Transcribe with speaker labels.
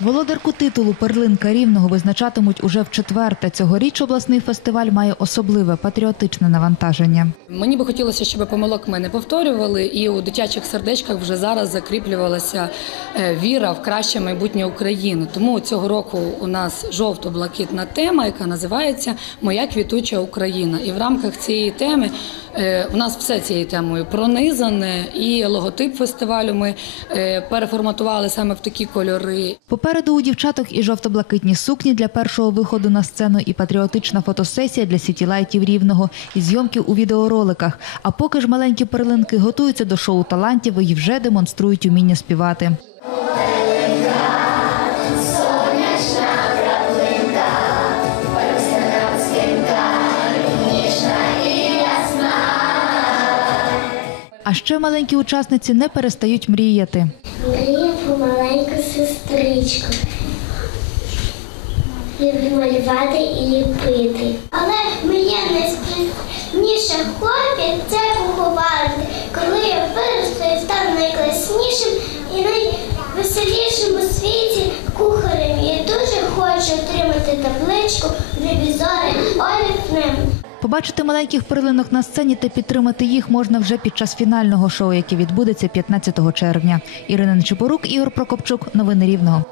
Speaker 1: Володарку титулу Перлинка Рівного визначатимуть уже в четверте. Цьогоріч обласний фестиваль має особливе патріотичне навантаження.
Speaker 2: Мені би хотілося, щоб помилок ми не повторювали, і у дитячих сердечках вже зараз закріплювалася е, віра в краще майбутнє України. Тому цього року у нас жовто-блакитна тема, яка називається Моя квітуча Україна. І в рамках цієї теми у нас все цією темою пронизане, і логотип фестивалю ми е, переформатували саме в такі кольори.
Speaker 1: Попереду у дівчаток і жовто-блакитні сукні для першого виходу на сцену, і патріотична фотосесія для сітілайтів рівного, і зйомки у відеороликах. А поки ж маленькі перлинки готуються до шоу талантів і вже демонструють уміння співати. А ще маленькі учасниці не перестають мріяти.
Speaker 3: Мрію про маленьку сестричку. Люблю малювати і ліпити. Але моє найспритніше хобі це куховарити. Коли я виросту і стану найкласнішим і найвеселішим у світі кухарем. Я дуже хочу отримати табличку ревізори Оліфнем.
Speaker 1: Побачити маленьких перлинок на сцені та підтримати їх можна вже під час фінального шоу, яке відбудеться 15 червня. Ірина Нечепорук, Ігор Прокопчук. Новини Рівного.